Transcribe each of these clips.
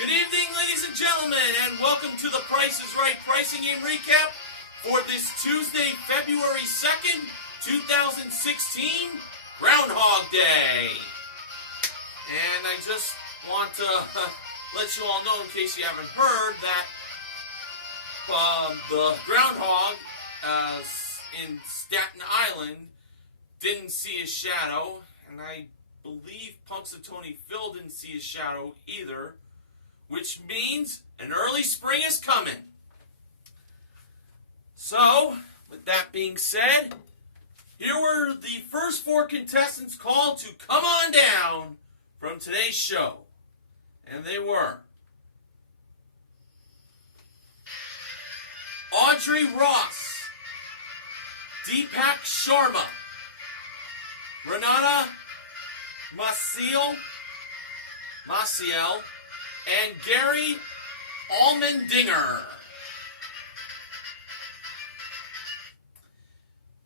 Good evening, ladies and gentlemen, and welcome to the Price is Right Pricing Game Recap for this Tuesday, February 2nd, 2016, Groundhog Day. And I just want to let you all know, in case you haven't heard, that the Groundhog in Staten Island didn't see his shadow, and I believe Punxsutawney Phil didn't see his shadow either, which means an early spring is coming. So, with that being said, here were the first four contestants called to come on down from today's show. And they were Audrey Ross, Deepak Sharma, Renata Maciel, and Gary Allmendinger.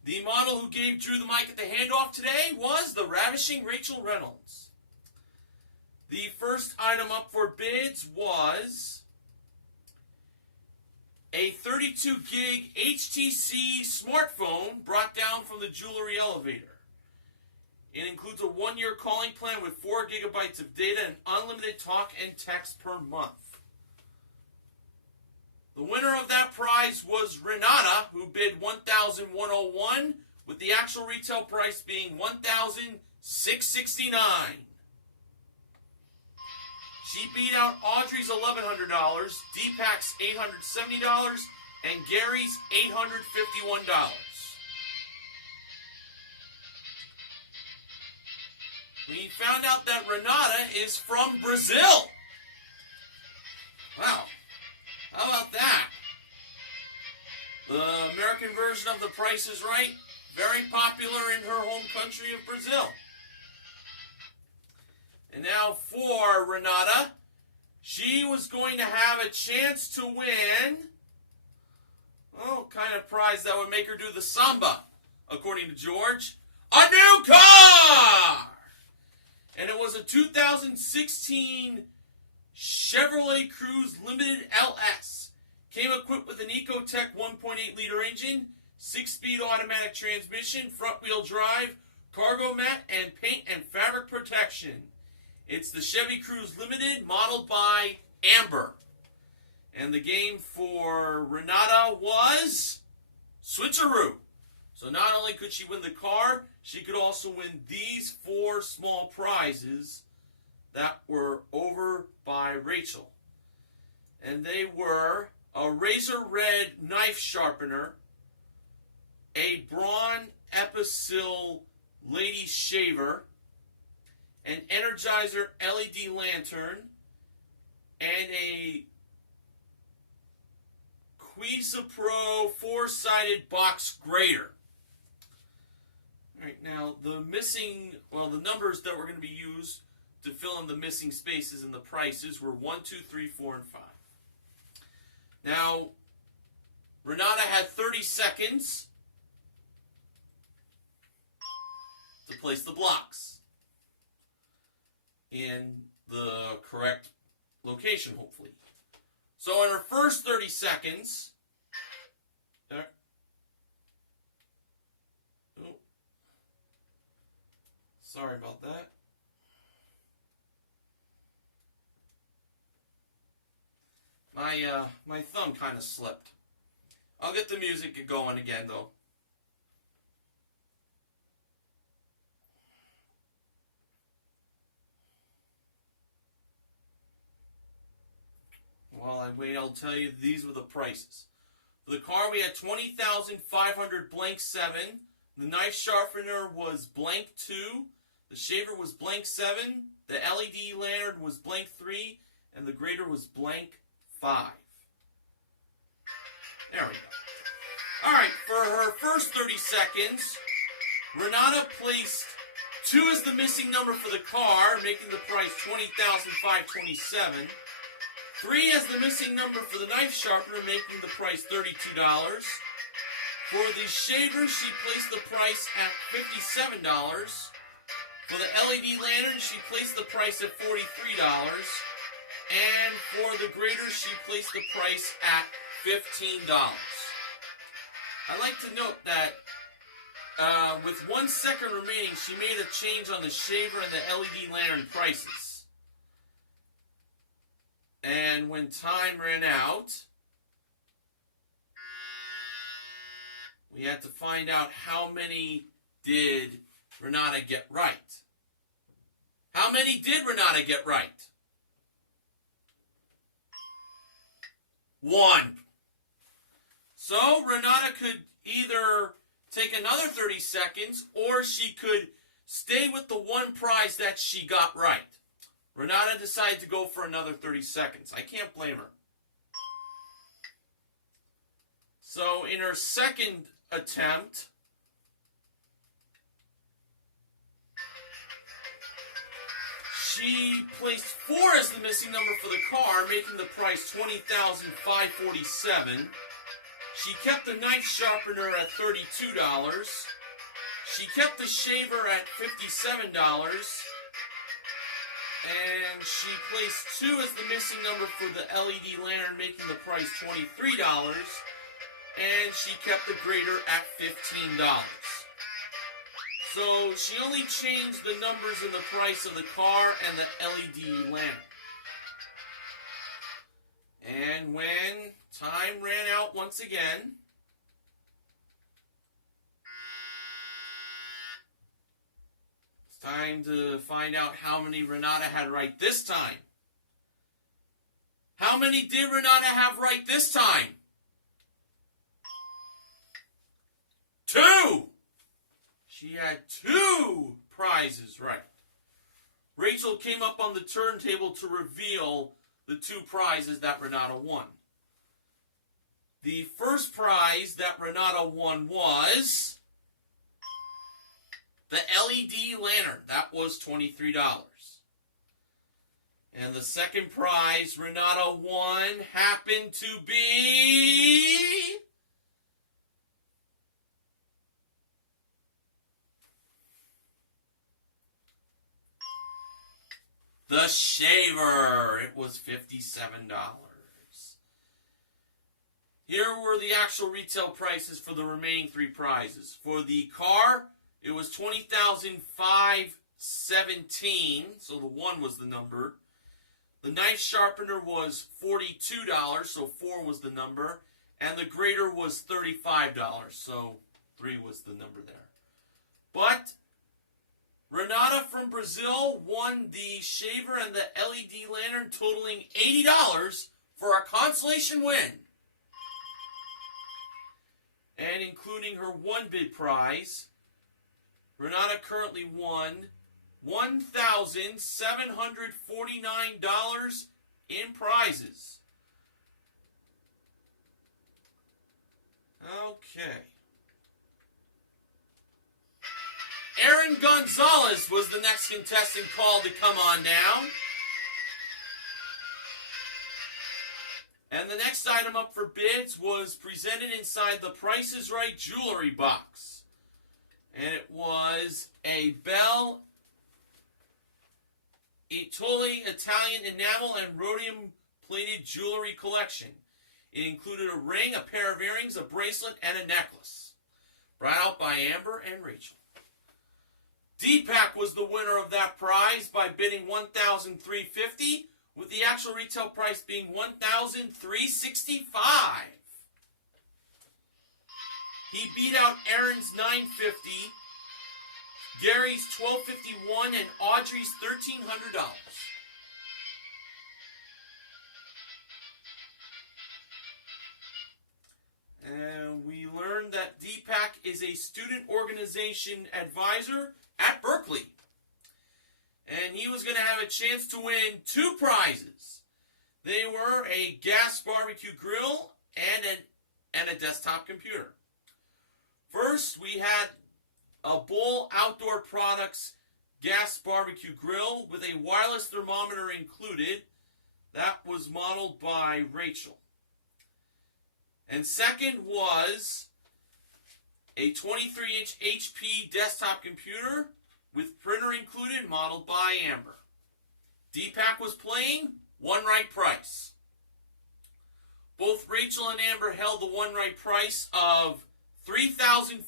The model who gave Drew the mic at the handoff today was the ravishing Rachel Reynolds. The first item up for bids was a 32 gig HTC smartphone brought down from the jewelry elevator. It includes a 1-year calling plan with 4 gigabytes of data and unlimited talk and text per month. The winner of that prize was Renata, who bid $1,101, with the actual retail price being $1,669. She beat out Audrey's $1,100, Deepak's $870, and Gary's $851. We found out that Renata is from Brazil. Wow. How about that? The American version of The Price is Right, very popular in her home country of Brazil. And now for Renata, she was going to have a chance to win, kind of prize that would make her do the samba, according to George, a new car! And it was a 2016 Chevrolet Cruze Limited LS. Came equipped with an Ecotec 1.8-liter engine, 6-speed automatic transmission, front-wheel drive, cargo mat, and paint and fabric protection. It's the Chevy Cruze Limited, modeled by Amber. And the game for Renata was Switcheroo. So not only could she win the car, she could also win these 4 small prizes that were over by Rachel. And they were a razor red knife sharpener, a Braun Episil lady shaver, an Energizer LED lantern, and a Quizapro 4-sided box grater. All right, now the numbers that were going to be used to fill in the missing spaces in the prices were 1, 2, 3, 4, and 5. Now, Renata had 30 seconds to place the blocks in the correct location, hopefully. So in her first 30 seconds, sorry about that. My thumb kind of slipped. I'll get the music going again, though. While I wait, I'll tell you these were the prices. For the car, we had $20,500 blank 7. The knife sharpener was blank 2. The shaver was blank 7. The LED lantern was blank 3. And the grater was blank 5. There we go. Alright, for her first 30 seconds, Renata placed 2 as the missing number for the car, making the price $20,527. 3 as the missing number for the knife sharpener, making the price $32. For the shaver, she placed the price at $57. For the LED lantern, she placed the price at $43. And the grader, she placed the price at $15. I'd like to note that with 1 second remaining, she made a change on the shaver and the LED lantern prices. And when time ran out, we had to find out how many did Renata get right. How many did Renata get right? 1. So Renata could either take another 30 seconds or she could stay with the one prize that she got right. Renata decided to go for another 30 seconds. I can't blame her. So in her second attempt, she placed 4 as the missing number for the car, making the price $20,547. She kept the knife sharpener at $32. She kept the shaver at $57. And she placed 2 as the missing number for the LED lantern, making the price $23. And she kept the grater at $15. So she only changed the numbers in the price of the car and the LED lamp. And when time ran out once again, it's time to find out how many Renata had right this time. How many did Renata have right this time? 2! She had 2 prizes right. Rachel came up on the turntable to reveal the 2 prizes that Renata won. The first prize that Renata won was the LED lantern. That was $23. And the second prize Renata won happened to be the shaver. It was $57. Here were the actual retail prices for the remaining 3 prizes. For the car, it was $20,517, so the 1 was the number. The knife sharpener was $42, so 4 was the number. And the grater was $35, so 3 was the number there. But Renata from Brazil won the shaver and the LED lantern, totaling $80 for a consolation win. And including her 1 bid prize, Renata currently won $1,749 in prizes. Okay. Aaron Gonzalez was the next contestant called to come on down. And the next item up for bids was presented inside the Price is Right jewelry box. And it was a Belle Etole Italian enamel and rhodium plated jewelry collection. It included a ring, a pair of earrings, a bracelet, and a necklace. Brought out by Amber and Rachel. Deepak was the winner of that prize by bidding $1,350, with the actual retail price being $1,365. He beat out Aaron's $950, Gary's $1,251, and Audrey's $1,300. And we learned that Deepak is a student organization advisor at Berkeley. And he was going to have a chance to win 2 prizes. They were a gas barbecue grill and a desktop computer. First, we had a Bowl Outdoor Products gas barbecue grill with a wireless thermometer included. That was modeled by Rachel. And second was a 23-inch HP desktop computer with printer included, modeled by Amber. Deepak was playing, 1 right price. both Rachel and Amber held the one right price of $3,043.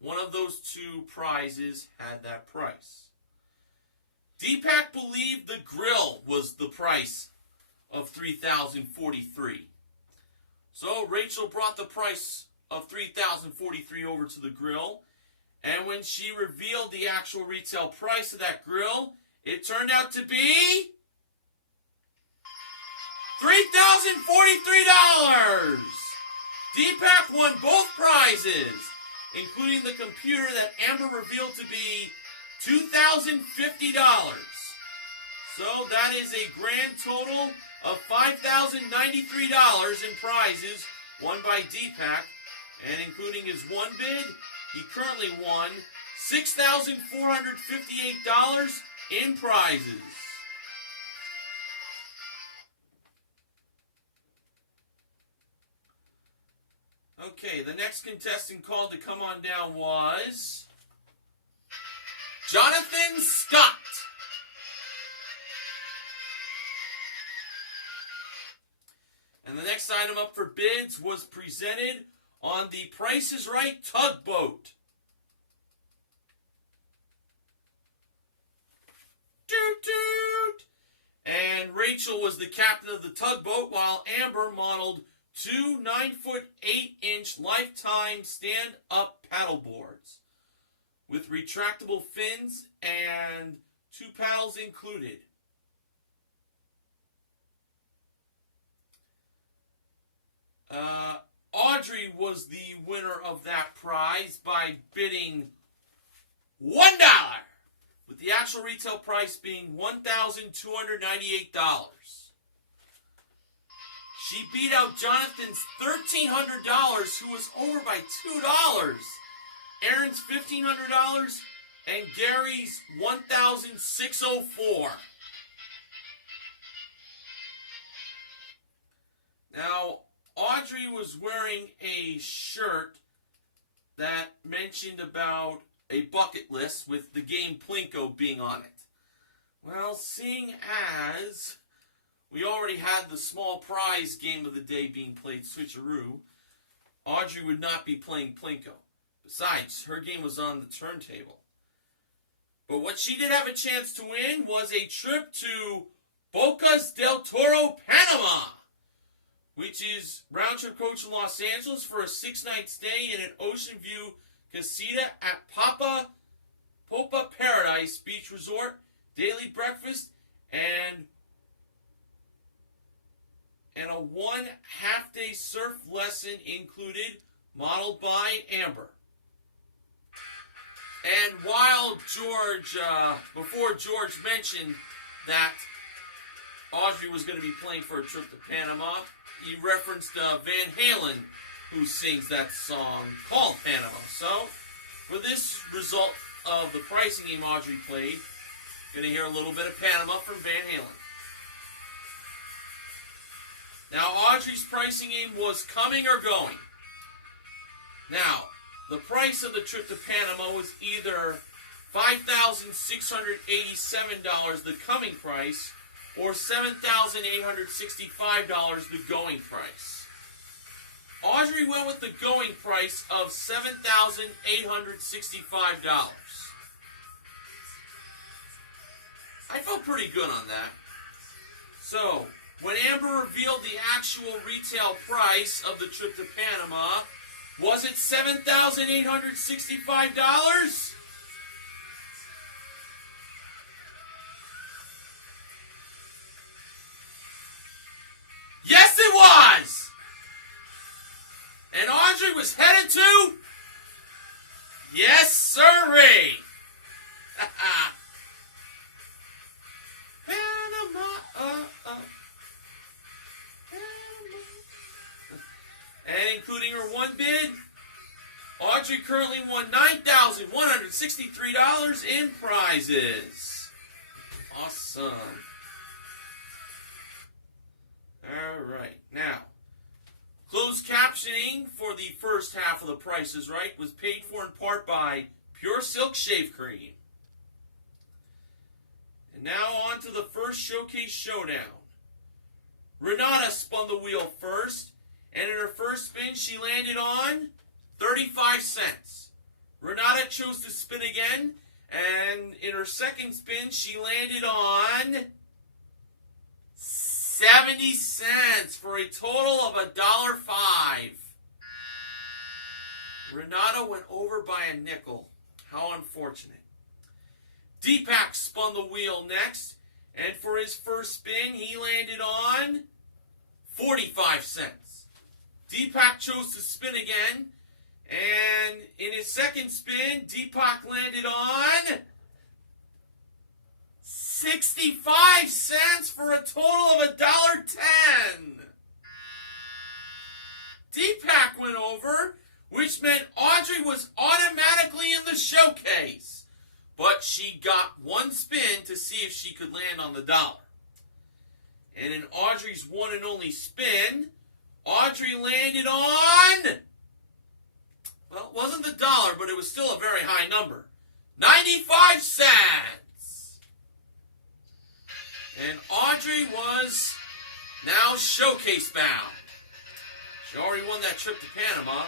One of those two prizes had that price. Deepak believed the grill was the price of $3,043. So Rachel brought the price of $3,043 over to the grill, and when she revealed the actual retail price of that grill, it turned out to be $3,043. Deepak won both prizes, including the computer that Amber revealed to be $2,050. So that is a grand total of $5,093 in prizes won by Deepak, and including his one bid, he currently won $6,458 in prizes. Okay, the next contestant called to come on down was Jonathan Scott. And the next item up for bids was presented on the Price is Right tugboat. Toot toot! And Rachel was the captain of the tugboat, while Amber modeled two 9-foot 8-inch lifetime stand-up paddleboards with retractable fins and two paddles included. Audrey was the winner of that prize by bidding $1, with the actual retail price being $1,298. She beat out Jonathan's $1,300, who was over by $2, Aaron's $1,500, and Gary's $1,604. Now, Audrey was wearing a shirt that mentioned about a bucket list with the game Plinko being on it. Well, seeing as we already had the small prize game of the day being played, Switcheroo, Audrey would not be playing Plinko. Besides, her game was on the turntable. But what she did have a chance to win was a trip to Bocas del Toro, Panama, which is round-trip coach in Los Angeles for a 6-night stay in an ocean view casita at Popa Paradise Beach Resort, daily breakfast, and a 1 half-day surf lesson included, modeled by Amber. And while before George mentioned that Audrey was going to be playing for a trip to Panama, he referenced Van Halen, who sings that song called Panama. So, for this result of the pricing game Audrey played, you're going to hear a little bit of Panama from Van Halen. Now, Audrey's pricing game was coming or going. Now, the price of the trip to Panama was either $5,687, the coming price, or $7,865, the going price. Audrey went with the going price of $7,865. I felt pretty good on that. So, when Amber revealed the actual retail price of the trip to Panama, was it $7,865? Yes, it was! And Audrey was headed to... Yes, sirree! Panama, Panama. And including her one bid, Audrey currently won $9,163 in prizes. Awesome. Alright, now, closed captioning for the first half of The Price is Right was paid for in part by Pure Silk Shave Cream. And now on to the first Showcase Showdown. Renata spun the wheel first, and in her first spin, she landed on 35 cents. Renata chose to spin again, and in her second spin, she landed on 70 cents for a total of $1.05. Renata went over by a nickel. How unfortunate. Deepak spun the wheel next, and for his first spin, he landed on 45 cents. Deepak chose to spin again, and in his second spin, Deepak landed on 65 cents for a total of $1.10. Deepak went over, which meant Audrey was automatically in the showcase. But she got one spin to see if she could land on the dollar. And in Audrey's one and only spin, Audrey landed on, well, it wasn't the dollar, but it was still a very high number. 95 cents. And Audrey was now showcase bound. She already won that trip to Panama.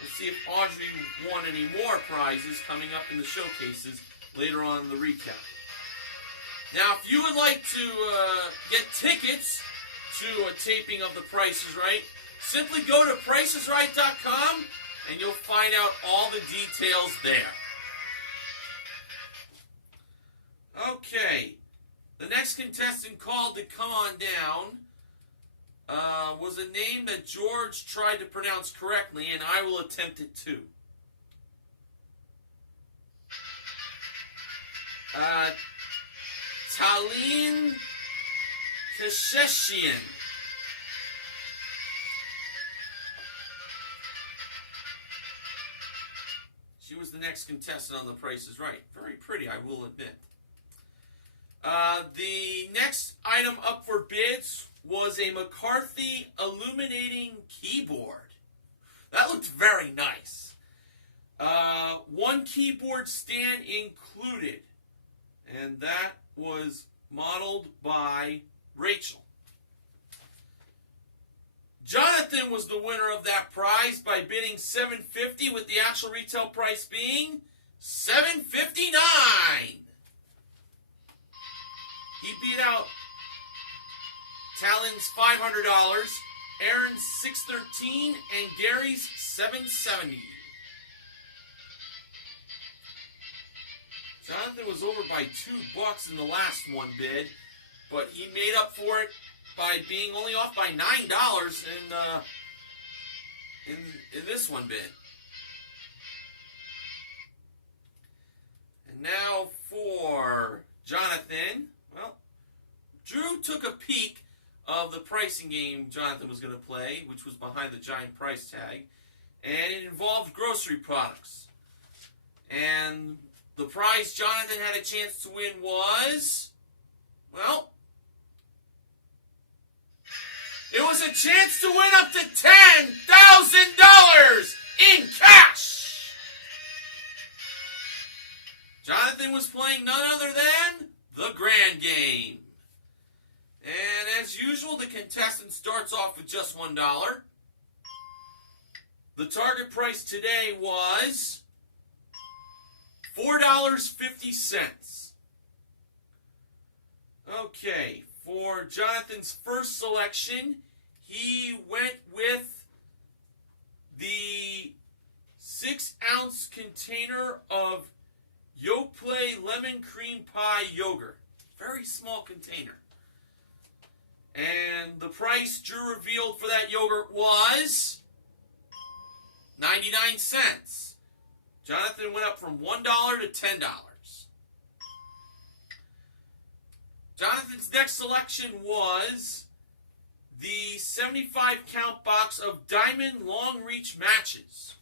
We'll see if Audrey won any more prizes coming up in the showcases later on in the recap. Now, if you would like to get tickets to a taping of The Price is Right, simply go to PricesRight.com and you'll find out all the details there. Okay, the next contestant called to come on down was a name that George tried to pronounce correctly, and I will attempt it too. Talene Kasheshian. She was the next contestant on The Price is Right. Very pretty, I will admit. The next item up for bids was a McCarthy illuminating keyboard. That looked very nice. One keyboard stand included, and that was modeled by Rachel. Jonathan was the winner of that prize by bidding $7.50, with the actual retail price being $7.59. He beat out Talon's $500, Aaron's $613, and Gary's $770. Jonathan was over by $2 in the last one bid, but he made up for it by being only off by $9 in this one bid. And now for Jonathan. Well, Drew took a peek of the pricing game Jonathan was going to play, which was behind the giant price tag, and it involved grocery products. And the prize Jonathan had a chance to win was, well, it was a chance to win up to $10,000 in cash. Jonathan was playing none other than the Grand Game. And as usual, the contestant starts off with just $1. The target price today was $4.50. Okay, for Jonathan's first selection, he went with the 6-ounce container of Yoplait Lemon Cream Pie Yogurt. Very small container. And the price Drew revealed for that yogurt was 99 cents. Jonathan went up from $1 to $10. Jonathan's next selection was the 75-count box of Diamond Long Reach matches.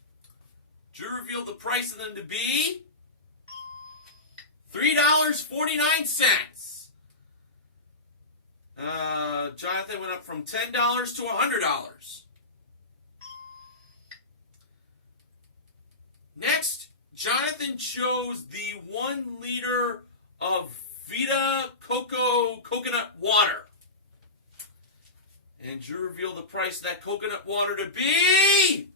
Drew revealed the price of them to be $3.49. Jonathan went up from $10 to $100. Next, Jonathan chose the 1 liter of Vita Coco Coconut Water. And Drew revealed the price of that coconut water to be...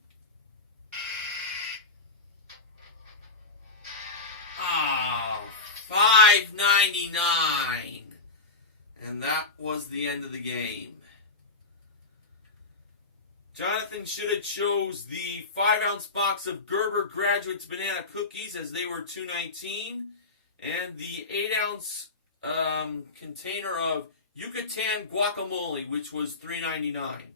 $5.99. And that was the end of the game. Jonathan should have chose the 5-ounce box of Gerber Graduates Banana Cookies, as they were $2.19, and the 8-ounce container of Yucatan Guacamole, which was $3.99.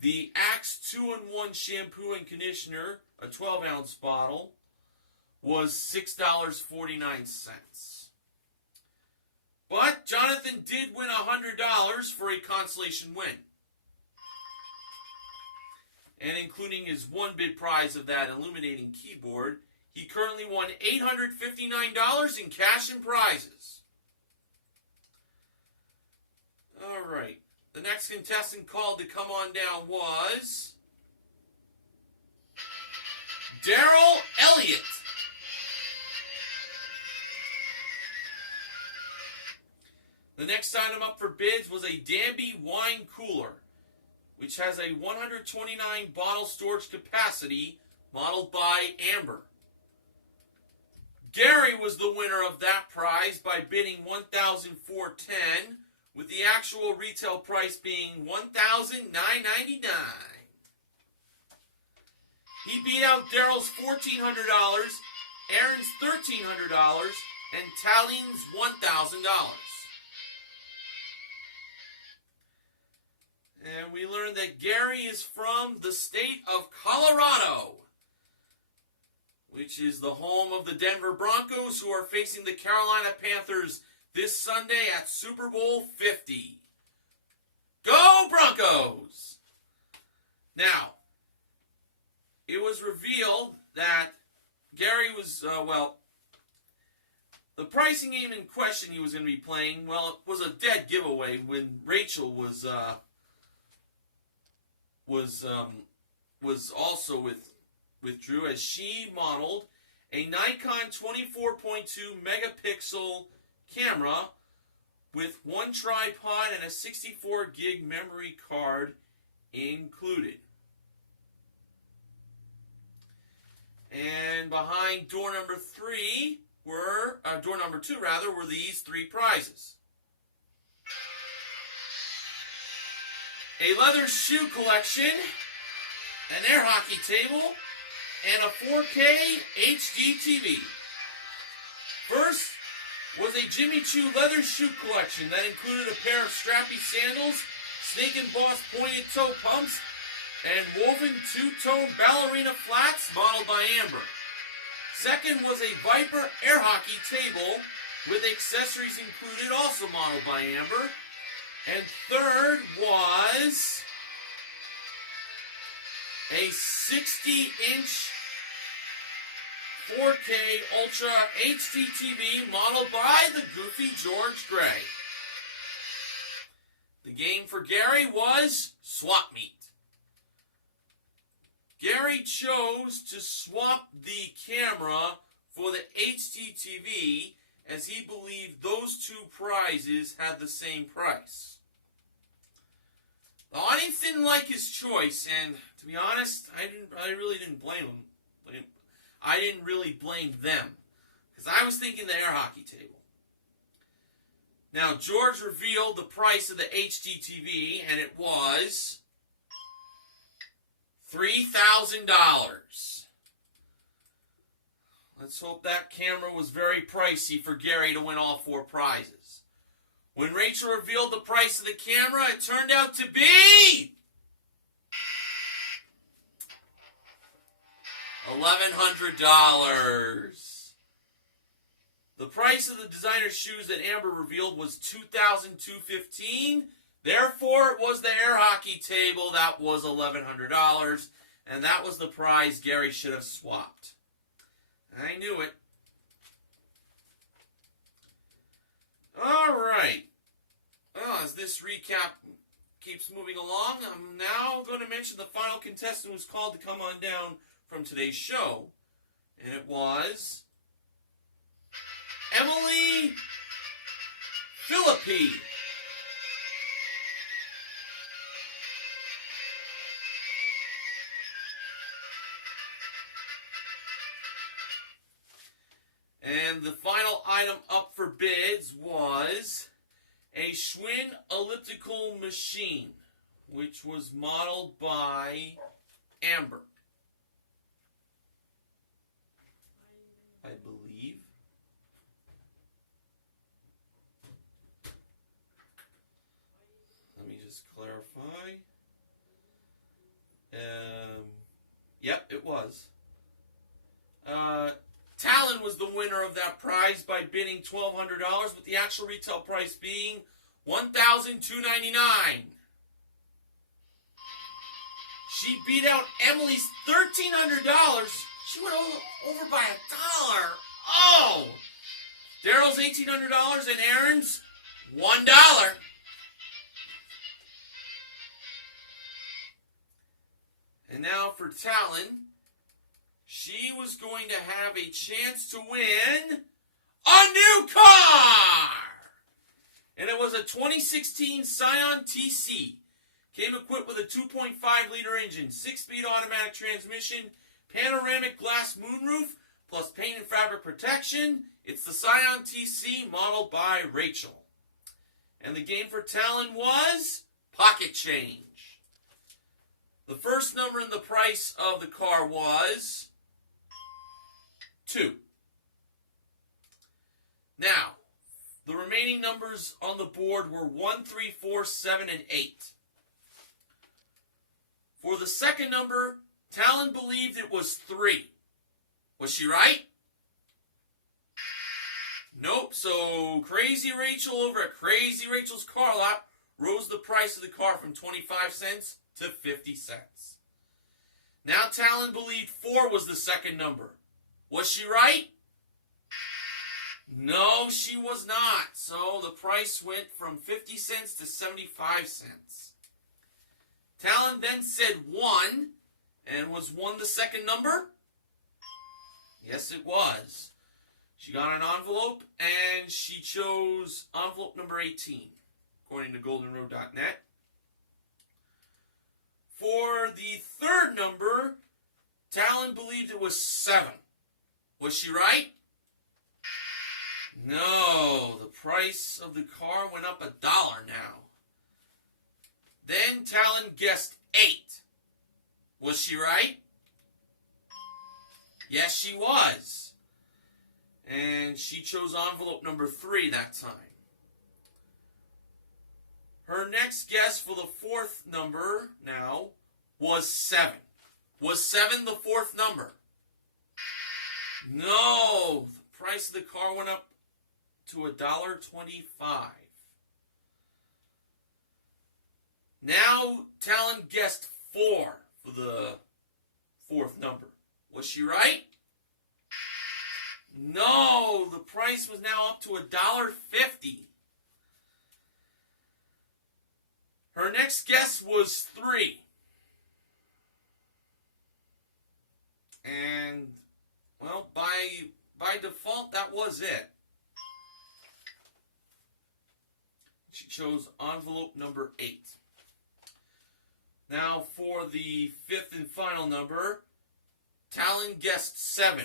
The Axe 2-in-1 shampoo and conditioner, a 12-ounce bottle, was $6.49. But Jonathan did win $100 for a consolation win. And including his one bid prize of that illuminating keyboard, he currently won $859 in cash and prizes. All right. The next contestant called to come on down was Daryl Elliott. The next item up for bids was a Danby wine cooler, which has a 129 bottle storage capacity, modeled by Amber. Gary was the winner of that prize by bidding $1,410, with the actual retail price being $1,999. He beat out Daryl's $1,400, Aaron's $1,300, and Tallien's $1,000. And we learned that Gary is from the state of Colorado, which is the home of the Denver Broncos, who are facing the Carolina Panthers this Sunday at Super Bowl 50. Go Broncos! Now, it was revealed that Gary was, the pricing game in question he was going to be playing, well, it was a dead giveaway when Rachel was also with Drew, as she modeled a Nikon 24.2 megapixel camera with one tripod and a 64 gig memory card included. And behind door number two were these three prizes. A leather shoe collection, an air hockey table, and a 4K HD TV. First was a Jimmy Choo leather shoe collection that included a pair of strappy sandals, Snake & Boss pointed toe pumps, and woven two-tone ballerina flats modeled by Amber. Second was a Viper air hockey table with accessories included, also modeled by Amber. And third was a 60-inch 4K Ultra HD TV modeled by the Goofy George Gray. The game for Gary was Swap Meet. Gary chose to swap the camera for the HD TV, as he believed those two prizes had the same price. The audience didn't like his choice, and to be honest, I really didn't blame him. I didn't really blame them, because I was thinking the air hockey table. Now, George revealed the price of the HD TV, and it was $3,000. Let's hope that camera was very pricey for Gary to win all four prizes. When Rachel revealed the price of the camera, it turned out to be $1,100. The price of the designer shoes that Amber revealed was $2,215. Therefore, it was the air hockey table that was $1,100, and that was the prize Gary should have swapped. I knew it. All right. Well, as this recap keeps moving along, I'm now going to mention the final contestant who was called to come on down from today's show, and it was Emily Philippi. And the final item up for bids was a Schwinn elliptical machine, which was modeled by Amber, I believe. Let me just clarify. Yep, it was. Talon was the winner of that prize by bidding $1,200, with the actual retail price being $1,299. She beat out Emily's $1,300. She went over by $1. Oh! Daryl's $1,800 and Aaron's $1. And now for Talon, she was going to have a chance to win a new car! And it was a 2016 Scion TC. Came equipped with a 2.5-liter engine, 6-speed automatic transmission, panoramic glass moonroof, plus paint and fabric protection. It's the Scion TC modeled by Rachel. And the game for Talon was Pocket Change. The first number in the price of the car was 2. Now, the remaining numbers on the board were 1, 3, 4, 7, and 8. For the second number, Talon believed it was 3. Was she right? Nope. So Crazy Rachel over at Crazy Rachel's Car Lot rose the price of the car from 25 cents to 50 cents. Now Talon believed 4 was the second number. Was she right? No, she was not. So the price went from 50 cents to 75 cents. Talon then said 1, and was 1 the second number? Yes, it was. She got an envelope, and she chose envelope number 18, according to goldenroad.net. For the third number, Talon believed it was 7. Was she right? No, the price of the car went up $1 now. Then Talon guessed 8. Was she right? Yes, she was. And she chose envelope number 3 that time. Her next guess for the fourth number now was 7. Was 7 the fourth number? No, the price of the car went up to $1.25. Now Talon guessed 4 for the fourth number. Was she right? No, the price was now up to $1.50. Her next guess was 3. And, well, by default, that was it. She chose envelope number 8. Now, for the fifth and final number, Talon guessed 7.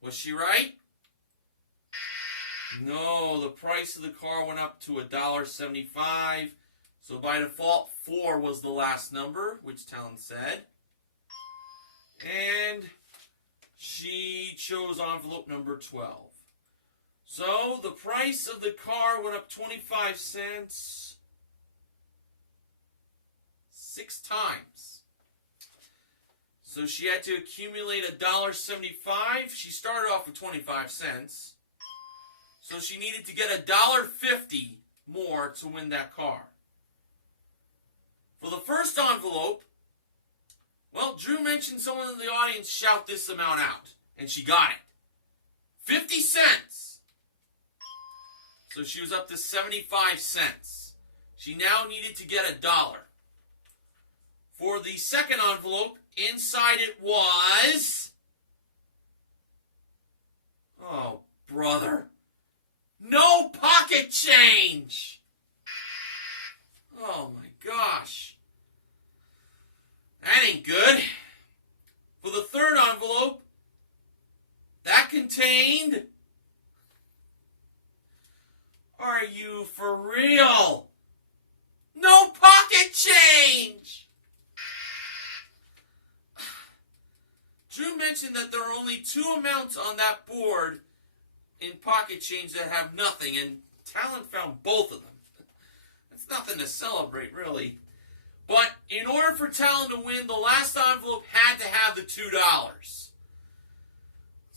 Was she right? No, the price of the car went up to $1.75. So by default, 4 was the last number, which Talon said. And she chose envelope number 12. So the price of the car went up 25 cents 6 times. So she had to accumulate $1.75. She started off with 25 cents. So she needed to get $1.50 more to win that car. For the first envelope, well, Drew mentioned someone in the audience shout this amount out, and she got it. 50 cents. So she was up to 75 cents. She now needed to get $1. For the second envelope, inside it was... Oh, brother. No pocket change! Oh, my gosh. That ain't good. For the third envelope, that contained mention that there are only 2 amounts on that board in pocket change that have nothing, and Talon found both of them. That's nothing to celebrate, really. But in order for Talon to win, the last envelope had to have the $2. Let's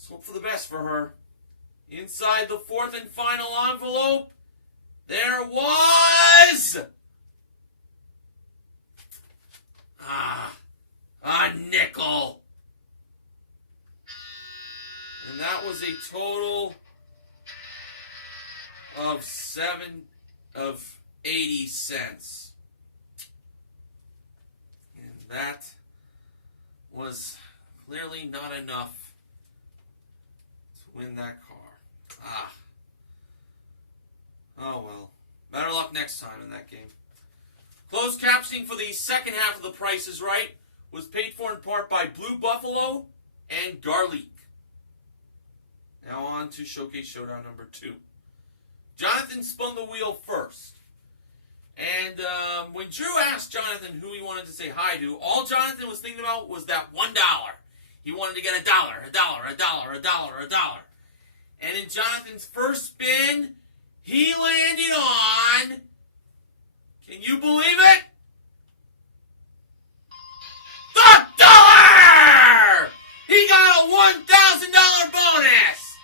hope for the best for her. Inside the 4th and final envelope, there was a nickel. And that was a total of 80 cents. And that was clearly not enough to win that car. Oh well. Better luck next time in that game. Closed captioning for the second half of The Price is Right was paid for in part by Blue Buffalo and Garlic. Now on to Showcase Showdown number 2. Jonathan spun the wheel first. And when Drew asked Jonathan who he wanted to say hi to, all Jonathan was thinking about was that $1. He wanted to get $1. And in Jonathan's first spin, he landed on, can you believe it? The $1! He got a $1,000 bonus!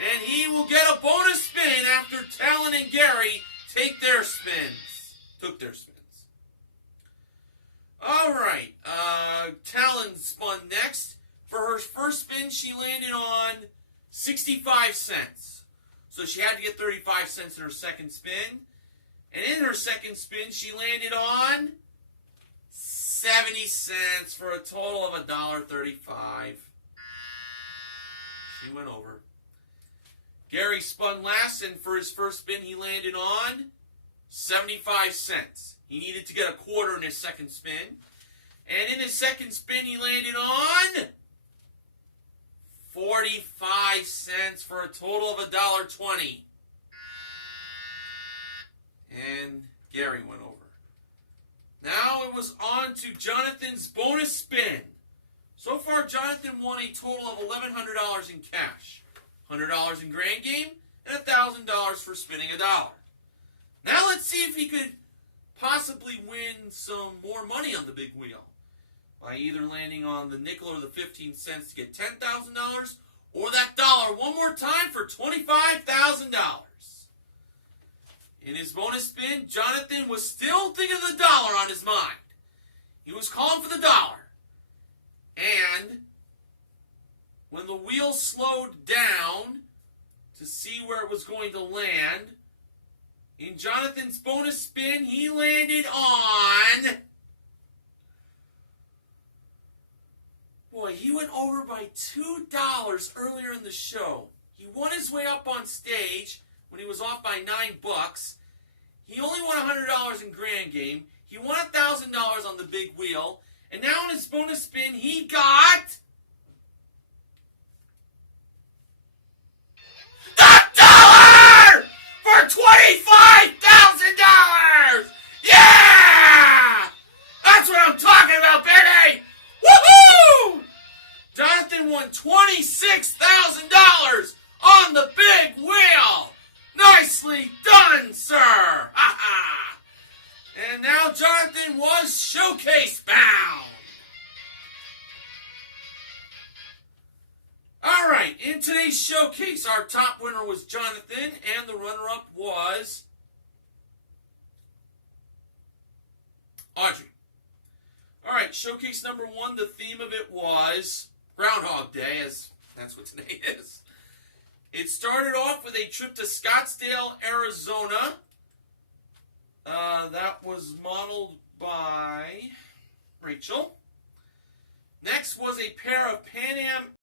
And he will get a bonus spin after Talon and Gary took their spins. All right, Talon spun next. For her first spin, she landed on 65 cents. So she had to get 35 cents in her second spin. And in her second spin, she landed on 70 cents for a total of $1.35. She went over. Gary spun last, and for his first spin, he landed on 75 cents. He needed to get a quarter in his second spin. And in his second spin, he landed on 45 cents for a total of $1.20. And Gary went over. Now it was on to Jonathan's bonus spin. So far, Jonathan won a total of $1,100 in cash, $100 in grand game, and $1,000 for spinning $1. Now let's see if he could possibly win some more money on the big wheel by either landing on the nickel or the 15 cents to get $10,000, or that $1 one more time for $25,000. In his bonus spin, Jonathan was still thinking of the $1 on his mind. He was calling for the $1. And when the wheel slowed down to see where it was going to land, in Jonathan's bonus spin, he landed on... Boy, he went over by $2 earlier in the show. He won his way up on stage when he was off by $9. He only won $100 in grand game. He won $1,000 on the big wheel. And now in his bonus spin, he got... the $1! For $25,000! Yeah! That's what I'm talking about, baby! Woohoo! Jonathan won $26,000 on the big wheel! Nicely done, sir! Ha ha! And now Jonathan was showcase bound. All right, in today's showcase, our top winner was Jonathan, and the runner-up was Audrey. All right, showcase number 1, the theme of it was Groundhog Day, as that's what today is. It started off with a trip to Scottsdale, Arizona. That was modeled by Rachel. Next was a pair of Pan Am